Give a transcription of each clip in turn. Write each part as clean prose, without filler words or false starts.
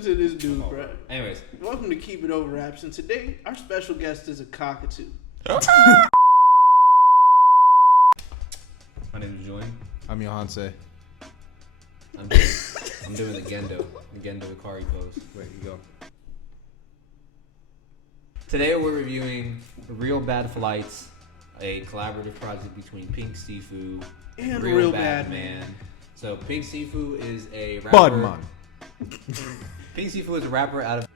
Listen to this dude, bro. Anyways. Welcome to Keep It Over Raps, and today our special guest is a cockatoo. My name is Julian. I'm Yohance. I'm doing the Gendo Ikari pose. Wait, you go. Today we're reviewing Real Bad Flights, a collaborative project between Pink Siifu and Real Bad Man. So Pink Siifu is a rapper. Budman. Pink Siifu is a rapper out of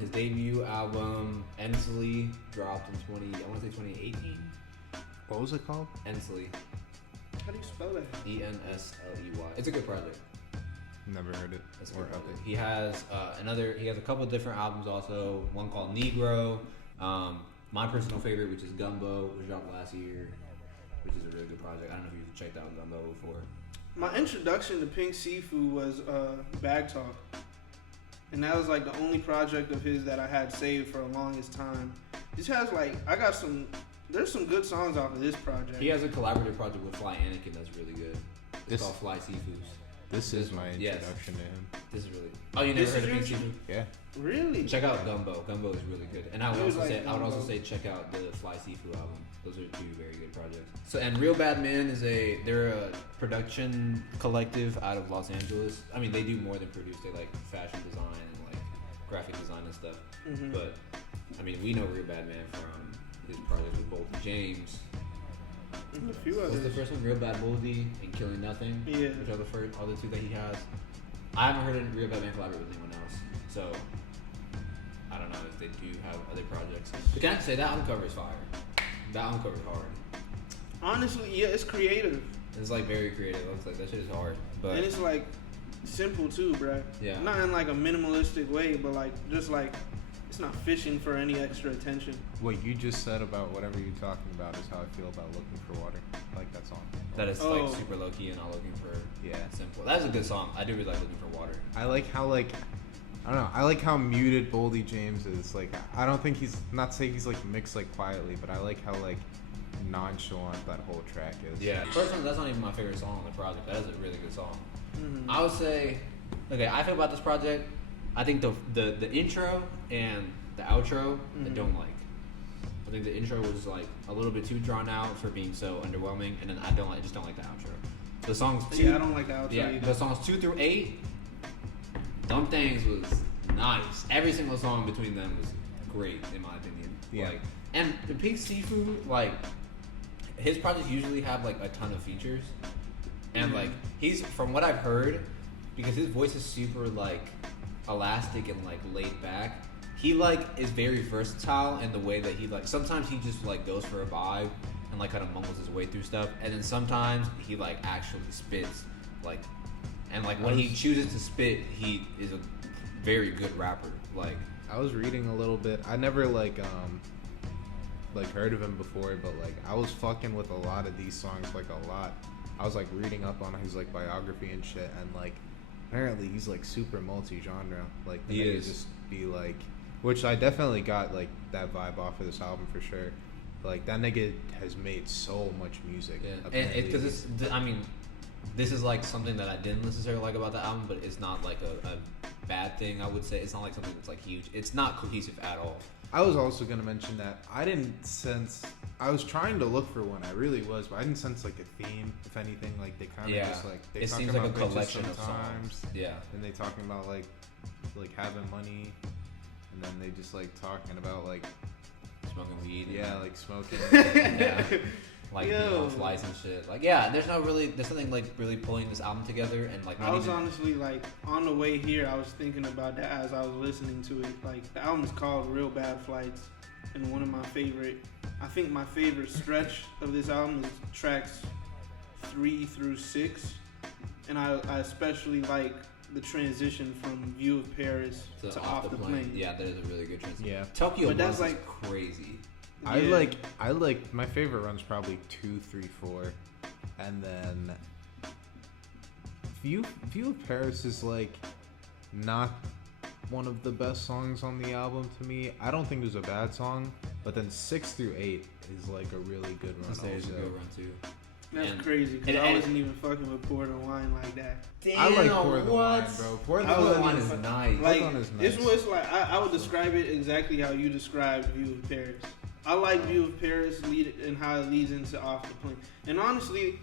his debut album Ensley dropped in 2018. What was it called? Ensley. How do you spell that? Ensley. It's a good project. Never heard it. That's or of it. He has he has a couple different albums also. One called Negro. My personal favorite, which is Gumbo, which dropped last year, which is a really good project. I don't know if you've checked out Gumbo before. My introduction to Pink Siifu was Bag Talk. And that was like the only project of his that I had saved for the longest time. This has there's some good songs off of this project. He has a collaborative project with Fly Anakin that's really good. It's called Fly Siifu. This is my introduction to him. This is really. Oh, you never heard of Pink Siifu? Yeah. Really? Check out Gumbo. Gumbo is really good. And I would also say check out the Fly Siifu album. Those are two very good projects. So and Real Bad Man they're a production collective out of Los Angeles. I mean, they do more than produce. They like fashion design and like graphic design and stuff. Mm-hmm. But I mean, we know Real Bad Man from his project with Boldy James. And a few others. What's the first one? Real Bad Boldy and Killing Nothing. Yeah. Which are the two that he has. I haven't heard Real Bad Man collaborate with anyone else. So I don't know if they do have other projects. But can I say that album cover is fire? That album cover is hard. Honestly, yeah, it's creative. It's like very creative. It's like that shit is hard. But and it's like simple too, bruh. Yeah. Not in like a minimalistic way, but like just like it's not fishing for any extra attention. What you just said about whatever you're talking about is how I feel about Looking for Water. I like that song. That is like super low key and not looking for simple. That is a good song. I do really like Looking for Water. I like how I don't know. I like how muted Boldy James is. Like, I don't think not saying he's like mixed like quietly, but I like how like nonchalant that whole track is. Yeah. Personally, that's not even my favorite song on the project. That is a really good song. Mm-hmm. I would say, okay, I feel about this project. I think the intro and the outro I don't like. I think the intro was like a little bit too drawn out for being so underwhelming, and then I just don't like the outro. The songs I don't like the outro either. The songs 2 through 8. Them Things was nice. Every single song between them was great, in my opinion. Yeah. Like, and the Pink Siifu, like, his projects usually have like a ton of features, and like he's from what I've heard, because his voice is super like elastic and like laid back. He like is very versatile in the way that he like sometimes he just like goes for a vibe and like kind of mumbles his way through stuff, and then sometimes he like actually spits like. And like when he chooses to spit, he is a very good rapper. Like I was reading a little bit. I never like heard of him before, but like I was fucking with a lot of these songs like a lot. I was like reading up on his like biography and shit, and like apparently he's like super multi-genre. Like he is just be like, which I definitely got like that vibe off of this album for sure. Like that nigga has made so much music. Yeah, and because this is like something that I didn't necessarily like about the album, but it's not like a bad thing. I would say it's not like something that's like huge. It's not cohesive at all. I was also gonna mention that I didn't sense. I was trying to look for one. I really was, but I didn't sense like a theme. If anything, like they kind of just like they talking seems like about a collection of songs. Yeah, and they talking about like having money, and then they just like talking about like smoking weed. Yeah, like smoking. Yeah. Like being on flights and shit. Like there's nothing like really pulling this album together, and like I was honestly like on the way here I was thinking about that as I was listening to it. Like the album's called Real Bad Flights, and one of my favorite stretch of this album is tracks 3 through 6, and I especially like the transition from View of Paris to Off the Plane. Yeah, that is a really good transition. Yeah, Tokyo Blues is crazy. I like my favorite run's probably 2, 3, 4, and then View of Paris is like not one of the best songs on the album to me. I don't think it was a bad song, but then 6 through 8 is like a really good run. It's a good run too. That's crazy, because I wasn't even fucking with Pour the Wine like that. Damn, I like Pour the what? Wine, bro. Pour the Wine is nice. Like, Wine is it's nice. what's like. I would describe it exactly how you described View of Paris. I like View of Paris and how it leads into Off the Plane. And honestly,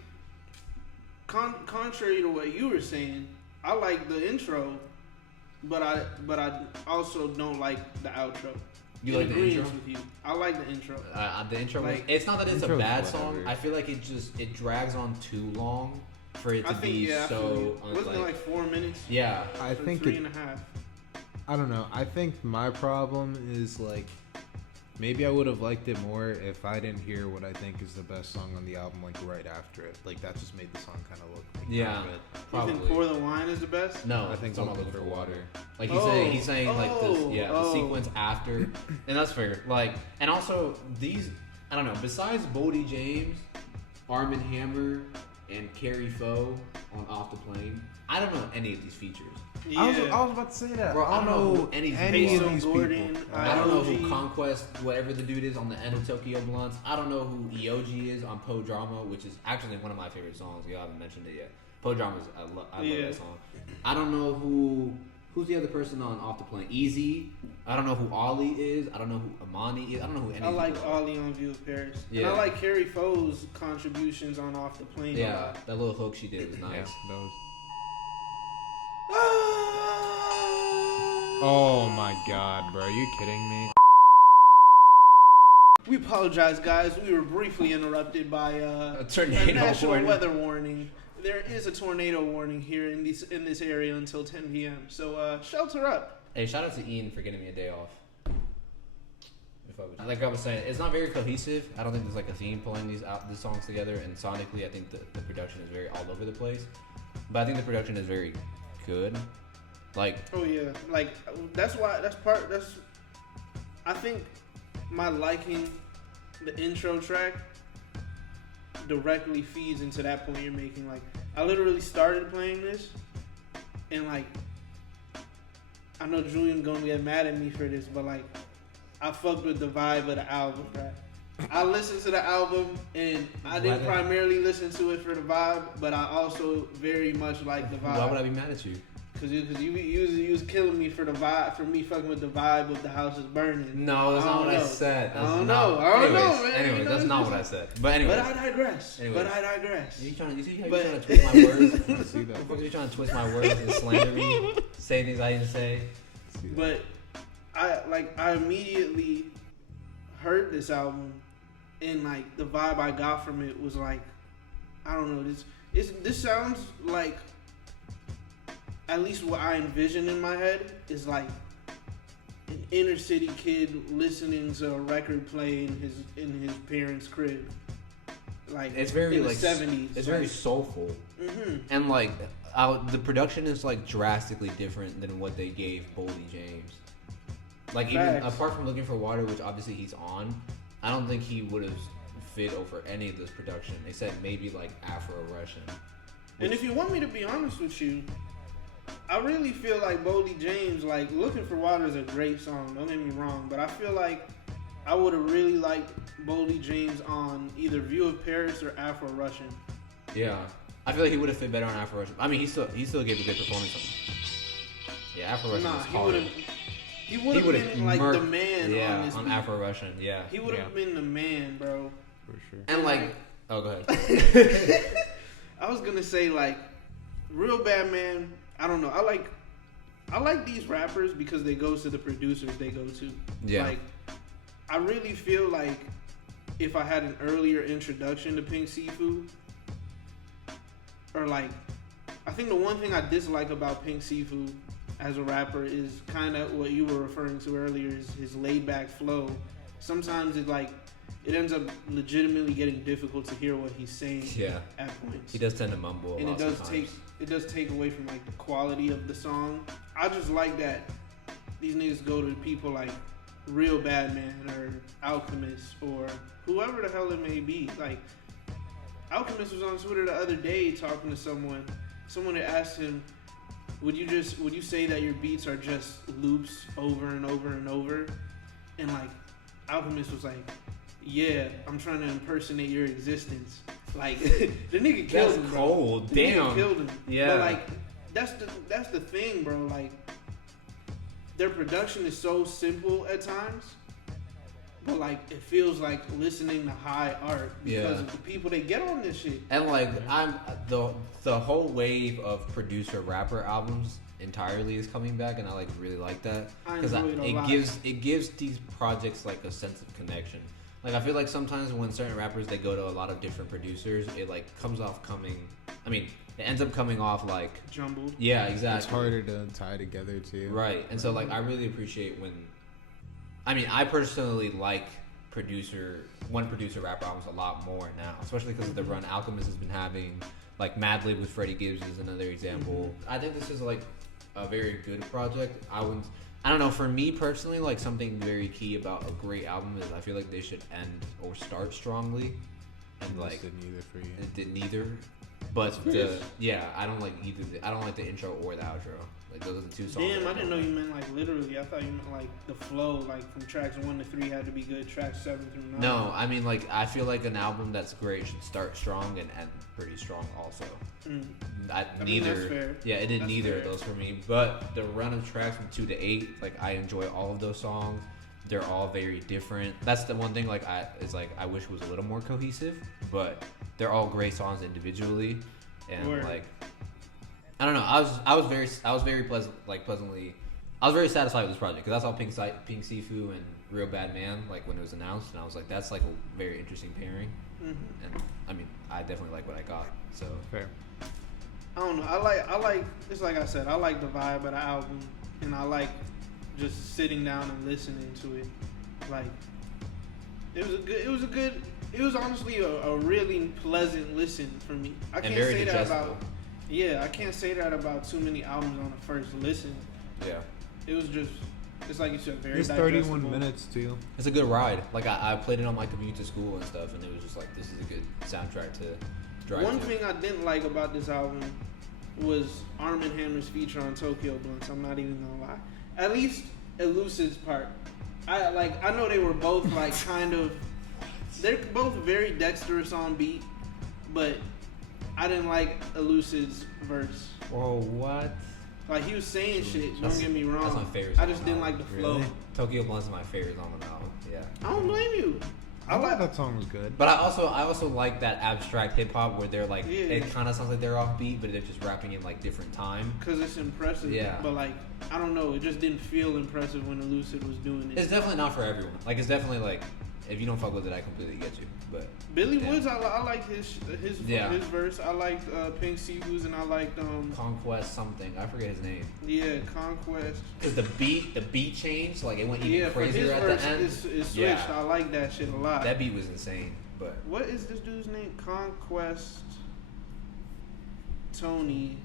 contrary to what you were saying, I like the intro, but I also don't like the outro. You like the intro? With you. I like the intro. The intro, like, it's not that it's a bad song. whatever. I feel like it drags on too long for it to be so. Wasn't it like 4 minutes? Yeah, I think three and a half. I don't know. I think my problem is like maybe I would have liked it more if I didn't hear what I think is the best song on the album like right after it. Like that just made the song kind of look like yeah, good. probably. You think Pour the Wine is the best? No, I think it's not Looking for Water. Like he's saying like this, the sequence after, and that's fair. Like, and also these, I don't know. Besides Boldy James, Armand Hammer, and Carrie Foe on Off the Plane, I don't know any of these features. Yeah. I was about to say that. Bro, I don't know who any of Peso these Gordon, people. I don't know IOG. who Conquest, whatever the dude is on the end of Tokyo Blunts. I don't know who EOG is on Po Drama, which is actually one of my favorite songs. You haven't mentioned it yet. Po Drama's, I love that song. I don't know who's the other person on Off the Plane. Easy. I don't know who Ollie is. I don't know who Amani is. I don't know who any I of like these are. Ollie on View of Paris. Yeah. And I like Carrie Foe's contributions on Off the Plane. a Yeah, lot. that little hook she did was nice. Yeah, those. Oh my god, bro. Are you kidding me? We apologize, guys. We were briefly interrupted by A a tornado national warning. weather warning. There is a tornado warning here in this area until 10 p.m. So shelter up. Hey, shout out to Ian for getting me a day off. Like I was saying, it's not very cohesive. I don't think there's like a theme pulling these songs together. And sonically, I think the production is very all over the place. But I think the production is very good. Like, Oh yeah, like I think my liking the intro track directly feeds into that point you're making. Like, I literally started playing this, and like, I know Julian gonna get mad at me for this, but like, I fucked with the vibe of the album, right? I listened to the album, and I didn't primarily listen to it for the vibe, but I also very much like the vibe. why would I be mad at you? Cause you was killing me for the vibe, for me fucking with the vibe of the house is burning. No, that's not what I said. I don't know, man. Anyways, that's not what I said. But anyway. But I digress. Anyways. You see how you're But- trying to twist my words? I see that. You're trying to twist my words and slander me, say things I didn't say. But I immediately heard this album, and like the vibe I got from it was like, I don't know, this sounds like, at least what I envision in my head is like an inner city kid listening to a record play in his parents' crib. Like, It's very in like the 70s. It's very soulful, and like the production is like drastically different than what they gave Boldy James. Like, even apart from Looking for Water, which obviously he's on, I don't think he would have fit over any of this production except maybe like Afro-Russian. And if you want me to be honest with you, I really feel like Boldy James, like, Looking for Water is a great song, don't get me wrong, but I feel like I would have really liked Boldy James on either View of Paris or Afro-Russian. Yeah, I feel like he would have fit better on Afro-Russian. I mean, he still gave a good performance on. Yeah, Afro-Russian was hard. He would have been like the man on this on beat. Afro-Russian, yeah. He would have been the man, bro. For sure. And like, oh, go ahead. I was gonna say, like, Real Bad Man, I don't know. I like these rappers because they go to the producers they go to. Yeah. Like, I really feel like if I had an earlier introduction to Pink Siifu, or like, I think the one thing I dislike about Pink Siifu as a rapper is kind of what you were referring to earlier, is his laid back flow. Sometimes it ends up legitimately getting difficult to hear what he's saying. Yeah. At points. He does tend to mumble a And lot sometimes. it does take away from like the quality of the song. I just like that these niggas go to people like Real Bad Man or Alchemist or whoever the hell it may be. Like, Alchemist was on Twitter the other day talking to someone. Someone had asked him, would you say that your beats are just loops over and over and over? And like, Alchemist was like, yeah, I'm trying to impersonate your existence. Like the nigga killed him. That's Bro. cold. The Damn. nigga killed him. Yeah. But like that's the thing, bro. Like their production is so simple at times, but like it feels like listening to high art because of the people they get on this shit. And like I'm the whole wave of producer rapper albums entirely is coming back, and I like really like that because it gives these projects like a sense of connection. Like I feel like sometimes when certain rappers they go to a lot of different producers, it like it ends up coming off like jumbled. Yeah, exactly. It's harder to tie together too. Right, and so like I really appreciate when, I personally like one producer rapper albums a lot more now, especially because of the run Alchemist has been having. Like Madlib with Freddie Gibbs is another example. I think this is like a very good project. I don't know, for me personally, like something very key about a great album is I feel like they should end or start strongly. And like it did neither for you. It did neither. But I don't like either. I don't like the intro or the outro. Like those are the two songs. Damn, I didn't know you meant like literally. I thought you meant like the flow, like from tracks 1 to 3 had to be good. Tracks 7 through 9. No, I mean like I feel like an album that's great should start strong and end pretty strong also. Neither. That's fair. Yeah, it did neither of those for me. But the run of tracks from 2 to 8, like I enjoy all of those songs. They're all very different. That's the one thing I wish was a little more cohesive, but they're all great songs individually, and like I don't know. I was very pleasantly. I was very satisfied with this project because I saw Pink Siifu and Real Bad Man like when it was announced, and I was like, that's like a very interesting pairing. And I definitely like what I got. So fair. I don't know. I like. It's like I said. I like the vibe of the album, and I like just sitting down and listening to it. Like it was honestly a really pleasant listen for me. I can't say that about. Yeah, I can't say that about too many albums on the first listen. Yeah. It was just, it's like you said, very It's digestible. 31 minutes too. It's a good ride. Like I played it on my commute to school and stuff, and it was just like, this is a good soundtrack to drive One to. thing I didn't like about this album was Arm & Hammer's feature on Tokyo Blunts. I'm not even gonna lie. At least Elucid's part. I know they were both like kind of, they're both very dexterous on beat, but I didn't like Elucid's verse. Whoa, what? Like he was saying shit. Don't get me wrong. That's my favorite song. I just didn't like the flow. Really? Tokyo Blunts is my favorite song on the album. Yeah. I don't blame you. I thought that song was good. But I also like that abstract hip hop where they're like, it kind of sounds like they're offbeat, but they're just rapping in like different time. Because it's impressive. Yeah. But like, I don't know. It just didn't feel impressive when Elucid was doing it. It's definitely not for everyone. Like, it's definitely like, if you don't fuck with it, I completely get you. But Billy Woods, I like his verse. I liked Pink Siifu's, and I liked Conquest something. I forget his name. Yeah, Conquest. Because the beat changed, like it went even crazier at the end. It switched. Yeah. I like that shit a lot. That beat was insane. But what is this dude's name? Conquest Tony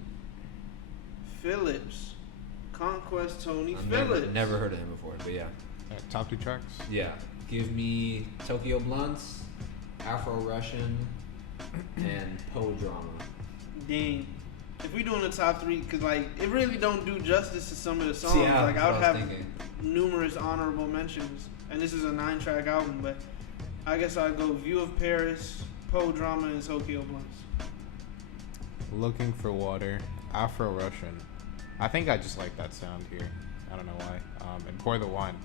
Phillips. Conquest Tony Phillips. Never heard of him before, but yeah. Top 2 tracks? Yeah. Give me Tokyo Blunts, Afro-Russian, and Poe Drama. Dang. If we doing the top 3, because like it really don't do justice to some of the songs. Yeah, like I would have thinking. numerous honorable mentions, and this is a 9-track album. But I guess I'd go View of Paris, Poe Drama, and Tokyo Blunts. Looking for Water, Afro-Russian. I think I just like that sound here. I don't know why. And Pour the Wine.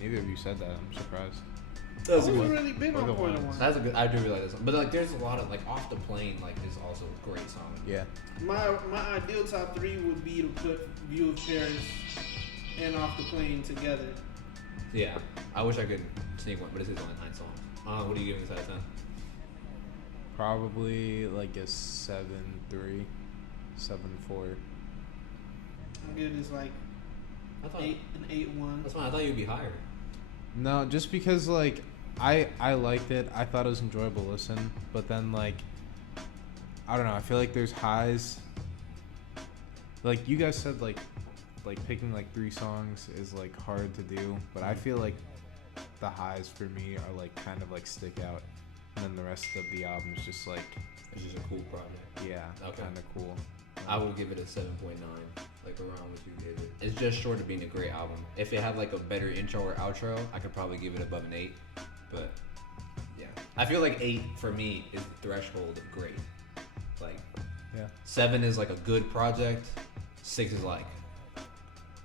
Neither of you said that. I'm surprised. I wasn't really big on Pour the Wine. That's a good. I do really like this one. But like, there's a lot of like Off the Plane. Like, is also a great song. Yeah. My ideal top 3 would be to put View of Paris and Off the Plane together. Yeah, I wish I could sneak one, but it's only 9 songs. What are you giving this out of 10? Probably like a 7.3, 7.4. I'm giving this like an 8.1. That's fine. I thought you'd be higher. No, just because like I liked it. I thought it was enjoyable to listen, but then like I don't know. I feel like there's highs. Like you guys said, like picking like 3 songs is like hard to do, but I feel like the highs for me are like kind of like stick out, and then the rest of the album is just like it's just a cool project. Yeah, okay. Kind of cool. I would give it a 7.9, like around what you gave it. It's just short of being a great album. If it had like a better intro or outro, I could probably give it above an 8, but Yeah, I feel like 8 for me is the threshold of great. Like, Yeah. 7 is like a good project. 6 is like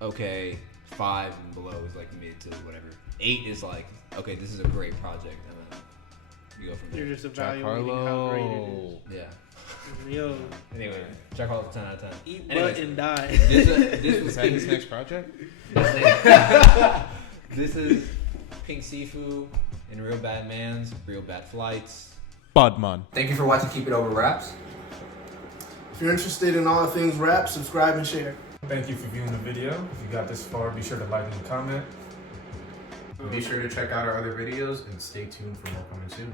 okay. 5 and below is like mid to whatever. 8 is like okay, this is a great project, and then you go from there. You're just Jack evaluating how great it Harlow. Yeah. is. Yo, Anyway, Jack Harlow 10 out of 10. eat Anyways, butt and die. this was Is that his next project? This is Pink Siifu and Real Bad Mans, Real Bad Flights. Budman. Thank you for watching Keep It Over Raps. If you're interested in all things rap, subscribe and share. Thank you for viewing the video. If you got this far, be sure to like and comment. Be sure to check out our other videos and stay tuned for more coming soon.